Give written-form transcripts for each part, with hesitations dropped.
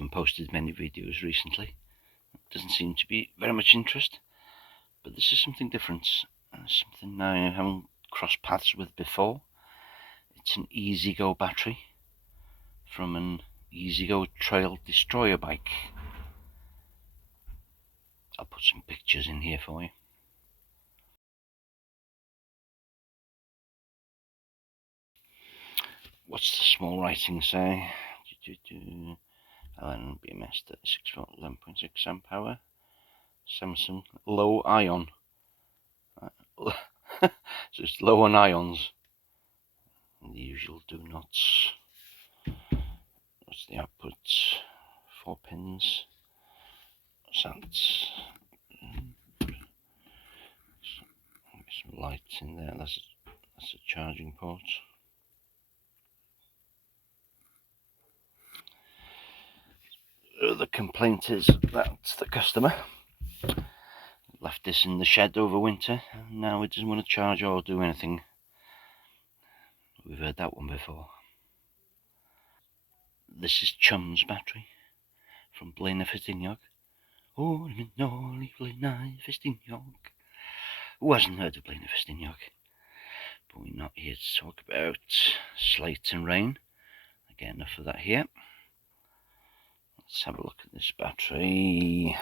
haven't posted many videos recently. Doesn't seem to be very much interest, but this is something different, something I haven't crossed paths with before. It's an Ezego battery from an Ezego Trail Destroyer bike. I'll put some pictures in here for you. What's the small writing say? LN BMS 36 volt, 11.6 amp hour. Samsung low ion. So it's low on ions. And the usual do nots. What's the output? 4 pins. What's that? Some lights in there. That's a charging port. The complaint is that the customer left this in the shed over winter, and now it doesn't want to charge or do anything. We've heard that one before. This is Chum's battery from Blaine Festiniog. Oh, Blaine Festiniog. Who hasn't heard of Blaine Festiniog? But we're not here to talk about slate and rain. I get enough of that here. Let's have a look at this battery.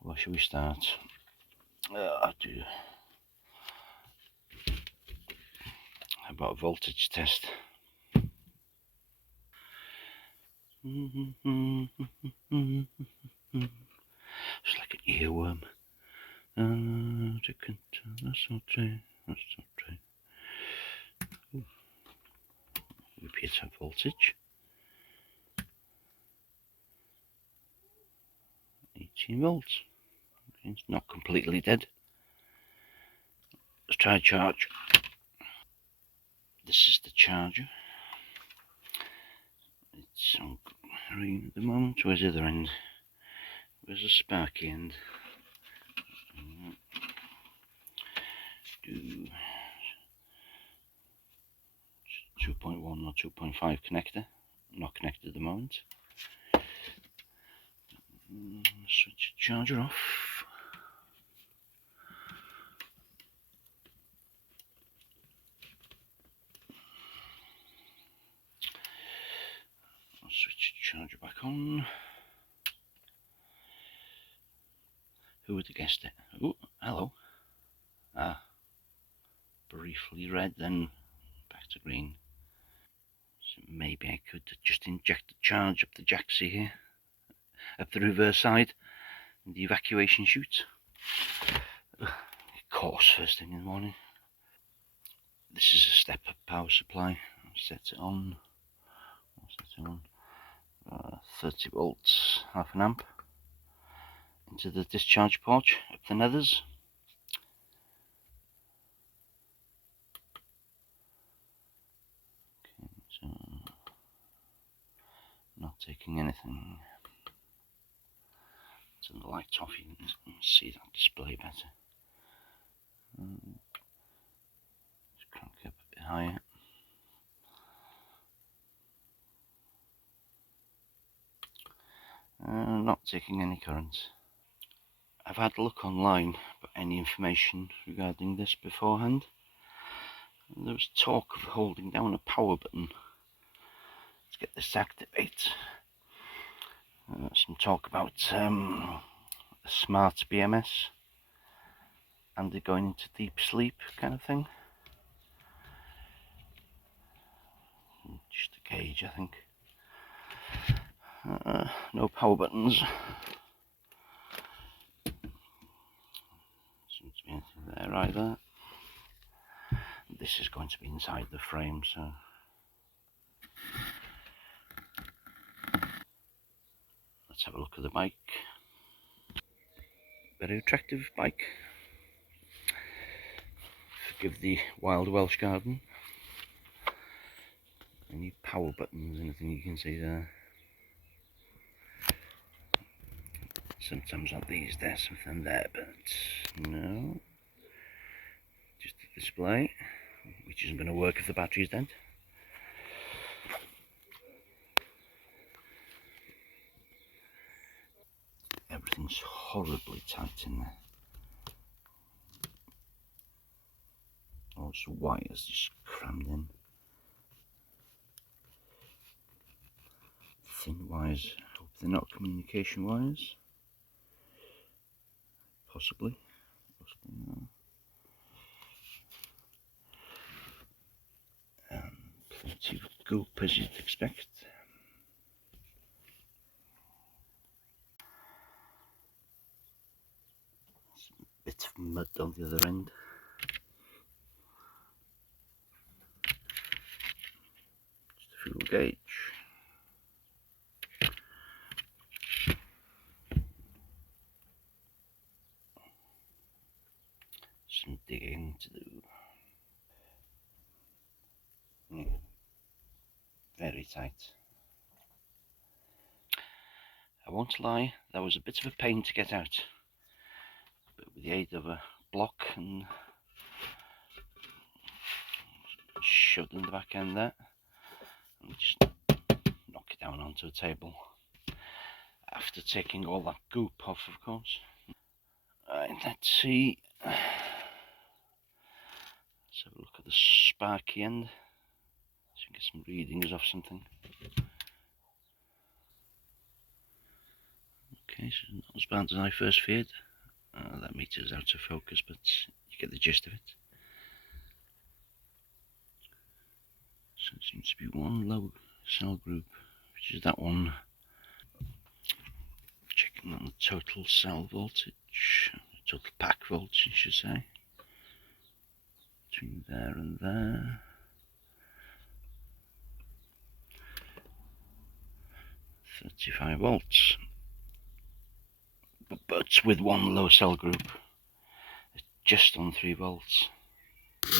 Where should we start? How about a voltage test? It's like an earworm. That's not true. Repeat our voltage. 18 volts. It's not completely dead. Let's try charge. This is the charger. It's on green at the moment. Where's the other end? Where's the sparky end? Do 2.1 or 2.5 connector. Not connected at the moment. Switch the charger off. I'll switch the charger back on. Who would have guessed it? Oh, hello. Briefly red, then back to green. So maybe I could just inject the charge up the jacksie here, up the reverse side, and the evacuation chute. Of course, first thing in the morning. This is a step-up power supply. I'll set it on. 30 volts, half an amp, into the discharge port up the nethers. Okay, so not taking anything. Turn the lights off, you can see that display better. Just crank it up a bit higher. Not taking any current. I've had a look online for any information regarding this beforehand. There was talk of holding down a power button to get this to activate. Some talk about a smart BMS and it going into deep sleep kind of thing. Just a gauge, I think. No power buttons. Seems to be anything there either. This is going to be inside the frame, so let's have a look at the bike. Very attractive bike. Forgive the wild Welsh garden. Any power buttons, anything you can see there. Sometimes on these there's something there, but no. Just a display, which isn't going to work if the battery's dead. Everything's horribly tight in there. All those wires just crammed in. Thin wires. I hope they're not communication wires. Possibly. No. Plenty of goop as you'd expect. Some bit of mud on the other end. Just a fuel gauge. Some digging to do. Yeah. Very tight. I won't lie, that was a bit of a pain to get out, but with the aid of a block and shoved in the back end there, and just knock it down onto a table after taking all that goop off, of course. Right, let's see. Let's have a look at the sparky end, so we can get some readings off something. Okay, so not as bad as I first feared. That meter's out of focus, but you get the gist of it. So it seems to be one low cell group, which is that one. Checking on the total cell voltage, total pack voltage, I should say, between there and there. 35 volts, but with one low cell group, just on 3 volts.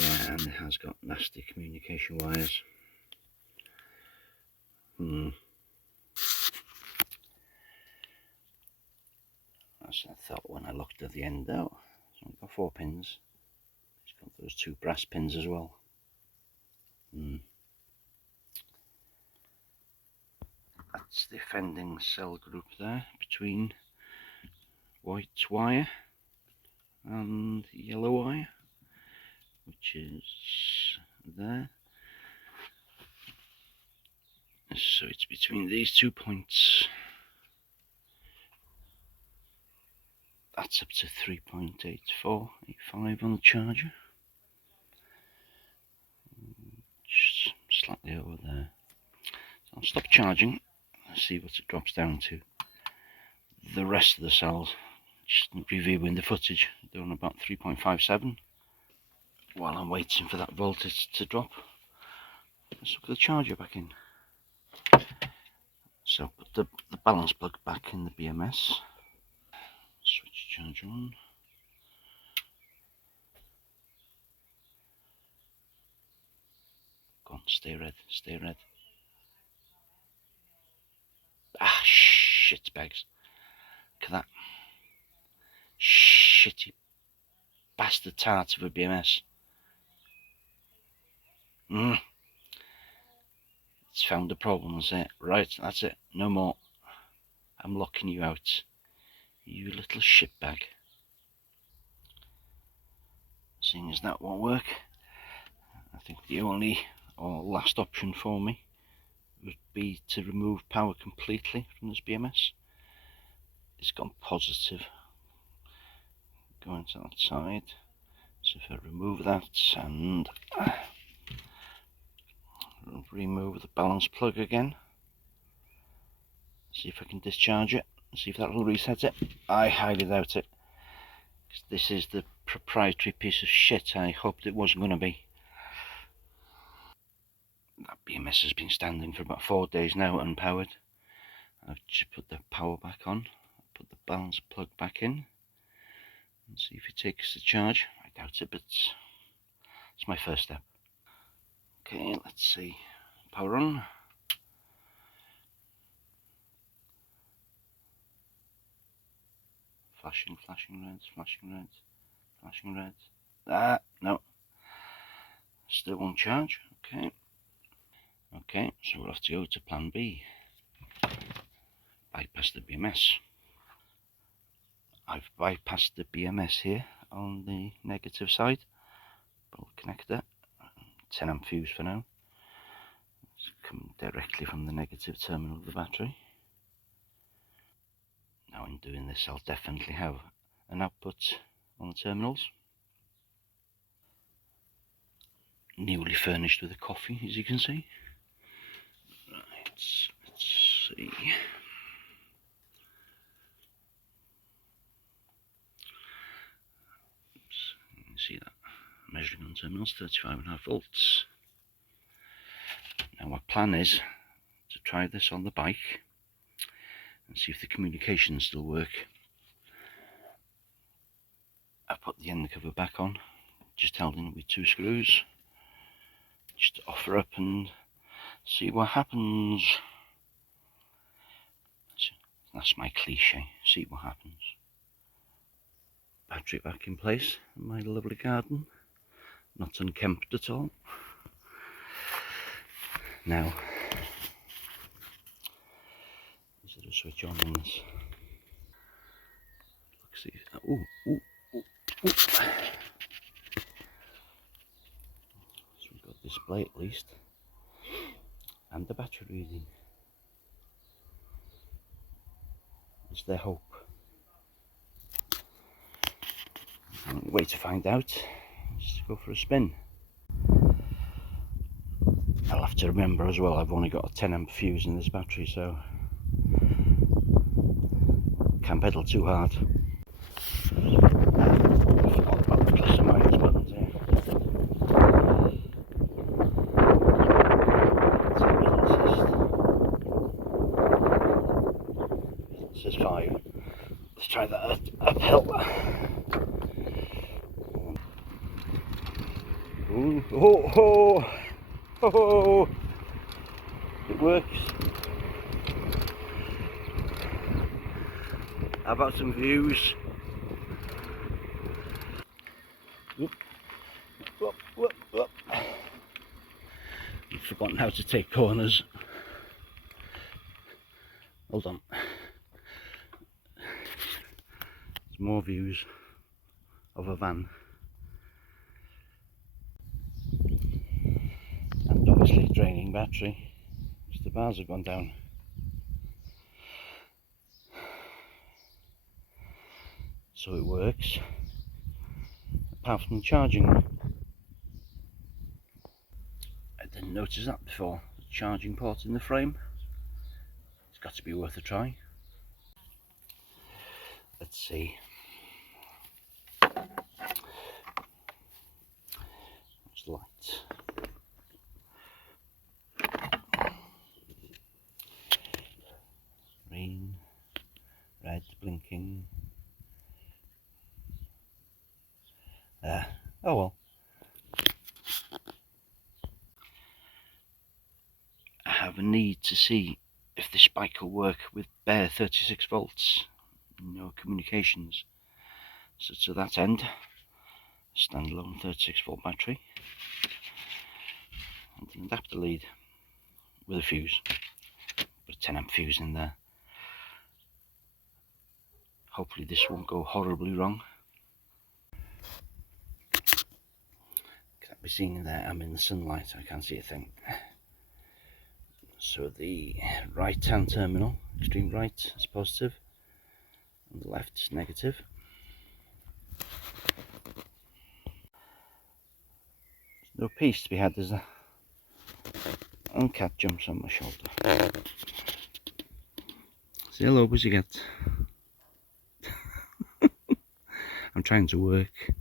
Yeah, and it has got nasty communication wires. That's what I thought when I looked at the end out. So I've got 4 pins. It's got those 2 brass pins as well. That's the offending cell group there between white wire and yellow wire, which is there. So it's between these 2 points. That's up to 3.8485 on the charger. Just slightly over there. So I'll stop charging and see what it drops down to. The rest of the cells, just reviewing the footage, doing about 3.57. While I'm waiting for that voltage to drop, let's look at the charger back in. So put the balance plug back in the BMS. Switch charger on. Go on, stay red, stay red. Ah, shit bags. Look at that. Shitty bastard tart of a BMS. It's found the problem, that's it. Right, that's it. No more. I'm locking you out. You little shitbag. Seeing as that won't work, I think the only or last option for me would be to remove power completely from this BMS. It's gone positive going to that side. So if I remove that and remove the balance plug again, see if I can discharge it, see if that will reset it. I highly doubt it. This is the proprietary piece of shit I hoped it wasn't going to be. That BMS has been standing for about 4 days now unpowered. I've just put the power back on, put the balance plug back in, and see if it takes the charge. I doubt it, but it's my first step. Okay, let's see. Power on. Flashing, flashing red, flashing red, flashing red. Ah, no. Still on charge. Okay. Okay, so we'll have to go to plan B. Bypass the BMS. I've bypassed the BMS here on the negative side. Bulb connector, 10 amp fuse for now. It's coming directly from the negative terminal of the battery. Now in doing this, I'll definitely have an output on the terminals. Newly furnished with a coffee, as you can see. Right, let's see. Oops, you can see that measuring on terminals, 35.5 volts. Now my plan is to try this on the bike and see if the communications still work. I put the end cover back on, just held in with 2 screws, just to offer up and see what happens. That's my cliche, see what happens. Battery back in place in my lovely garden, not unkempt at all. Now, is there a switch on this? Look, see. Ooh. So we've got display at least, and the battery reading. Is there hope? Way to find out is to go for a spin. I'll have to remember as well, I've only got a 10 amp fuse in this battery, so can't pedal too hard. I forgot about the plus and minus buttons here. It says 5. Let's try that uphill. Ooh, oh, it works. How about some views? Whoop. I've forgotten how to take corners. Hold on. There's more views of a van. And obviously draining battery, because the bars have gone down. So it works, apart from charging. I didn't notice that before. The charging port in the frame. It's got to be worth a try. Let's see. It's light. Green, red, blinking. Oh well. I have a need to see if this bike will work with bare 36 volts, no communications. So to that end, standalone 36 volt battery and an adapter lead with a fuse. Put a 10 amp fuse in there. Hopefully this won't go horribly wrong. Can't be seen in there, I'm in the sunlight, I can't see a thing. So the right hand terminal, extreme right, is positive, and the left is negative. There's no peace to be had, is there? And cat jumps on my shoulder. Say hello, pussycat. I'm trying to work.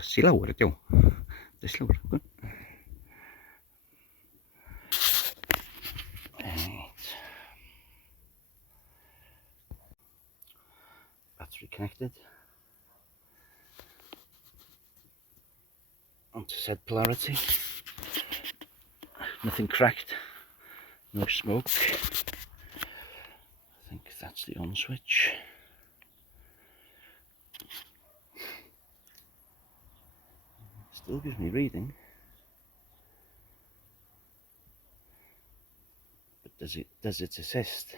Slower, too. Slower. Good. Right. Battery connected. Onto said polarity. Nothing cracked. No smoke. I think that's the on switch. Still gives me reading. does its assist.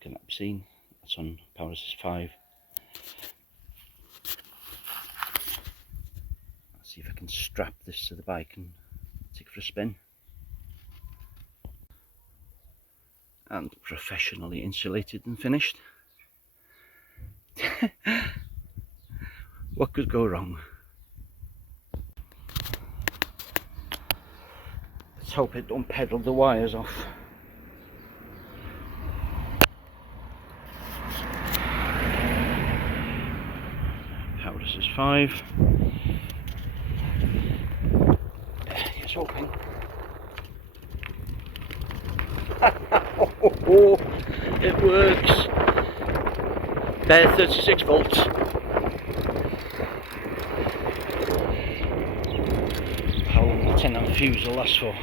Can that be seen? That's on power assist 5. Let's see if I can strap this to the bike and take it for a spin. And professionally insulated and finished. What could go wrong? Let's hope it don't pedal the wires off. Power assist 5. Here's hoping. Oh, it works. Bare 36 volts. How long the 10 amp fuse will last for?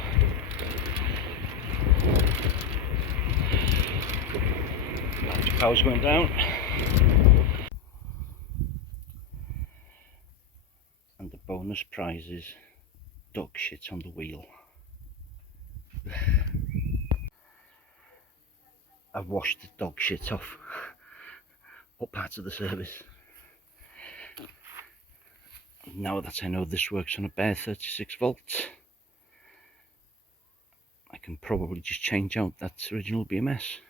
Battery power's going down. And the bonus prize is dog shit on the wheel. I've washed the dog shit off all parts of the service. Now that I know this works on a bare 36 volts, I can probably just change out that original BMS.